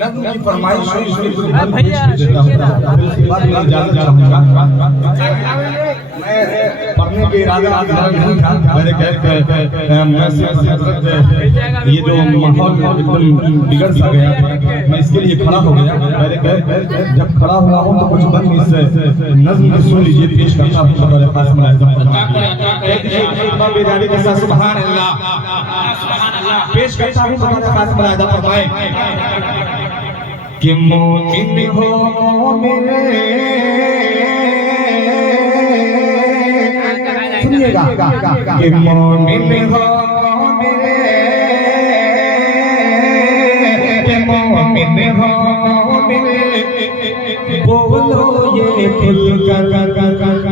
नज़्म की फरमाइश हुई इसलिए कुछ हाँ भैया, देता हूँ। फिर उसके बाद मैं इजाज़त चाहूँगा। मैं पढ़ने के इरादा नहीं था। मैंने कहा मैं ये जो माहौल एकदम बिगड़ सा गया, मैं इसके लिए खड़ा हो गया। मैंने कहा जब खड़ा हुआ हूँ तो कुछ बन इस नज़्म को सुन लीजिए, पेश करता हूँ बतौर खास मुलाज़िम। बेदारी के साथ सुभान अल्लाह पेश करता हूँ बतौर खास मुलाज़िम। फरमाए कि मोमिन हो मोमिन, सुनिएगा कि मोमिन हो मोमिन, कि मोमिन हो मोमिन, बोलो ये खुल कर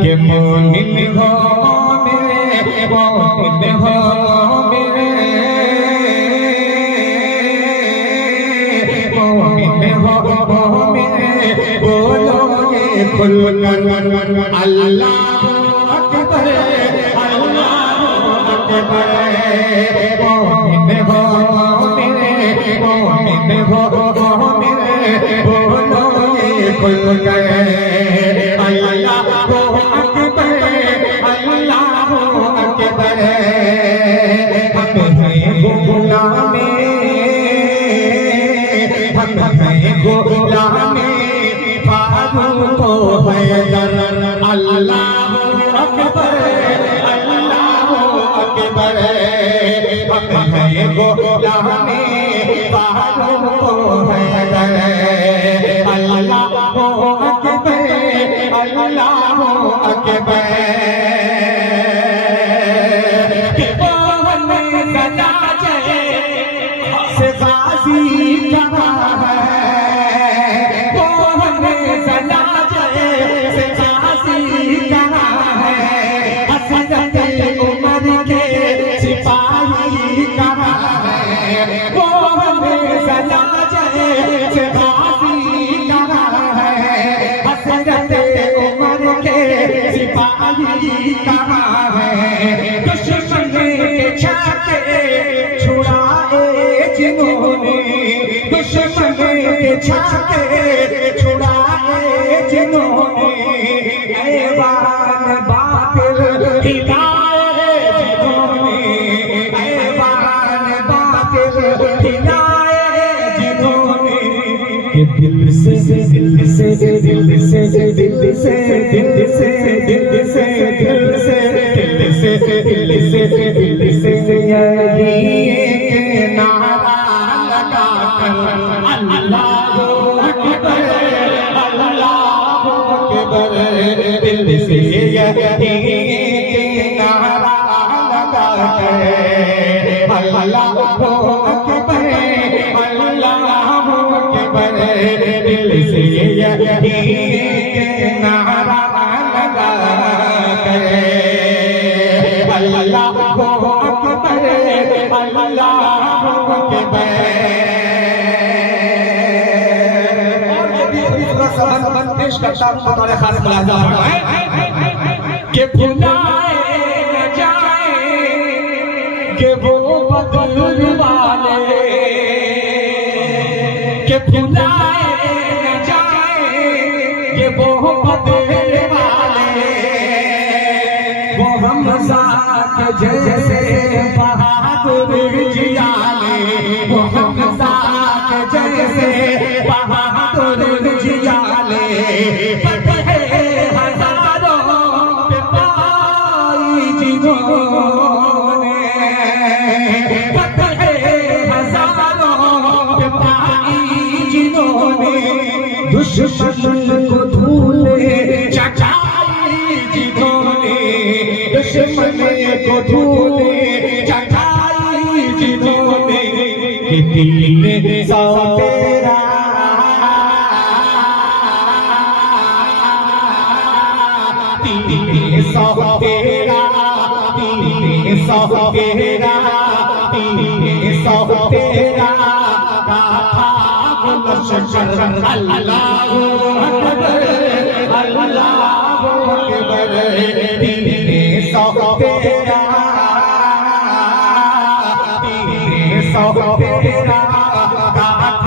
कि मोमिन हो मोमिन, मोमिन हो अल्लाह अकबर, अल्लाह अकबर, मोमिन हो मोमिन, मोमिन हो मोमिन, बोलो ये खुल कर अल्लाह अकबर, अल्लाह अकबर। हम हैं गुलामे, हम हैं गुलामे फारूक हैदर, अल्लाह अकबर, अल्लाह अकबर। हम हैं गुलामे फारूक हैदर, अल्लाह अकबर, अल्लाह अकबर। से गाजी कहा है, वो हमें सजा जाए से गाजी कहा है, हसरत उमर के सिपाही कहा है, वो हमें सजा जाए से गाजी कहा है, हसरत उमर के सिपाही कहा है। दुश्मन के छाके छुड़ाए जिन्होंने, दुश्मन के छाके छुड़ाए जिन्होंने, ऐवान बातिल हिलाए जिन्होंने, ऐवान बातिल हिलाए जिन्होंने, कि दिल से दिल से दिल से दिल से दिल से दिल से दिल से दिल से दिल से दिल से यही नारा लगा कर अल्लाह अकबर, अल्लाह अकबर। दिल से यही नारा लगा कर अल्लाह अकबर, अल्लाह अकबर। दिल से यही नारा लगा कर अल्लाह अकबर, अल्लाह अकबर। पेश करता हूँ बतौर खास मुलाज़ा कि भुलाए न जाए कि वो बदल वाले, कि भुलाए न जाए कि वो बदल वाले, वो हमज़ा के जैसे बहादुर जियाले, वो हमज़ा के जैसे बहादुर जियाले, फतह हज़ारों पे पाई जिन्होंने, फतह हज़ारों पे पाई जिन्होंने, दुश्मन को धूले चटाई जिन्होंने, दुश्मन को धूले चटाई जिन्होंने, कि तीन सौ तेरा तीन सौ तेरा तीन सौ तेरा तीन सौ तेरा गाथा गुलशन अल्लाह अकबर, अल्लाह अकबर। तीन सौ तेरा तीन सौ तेरा गाथा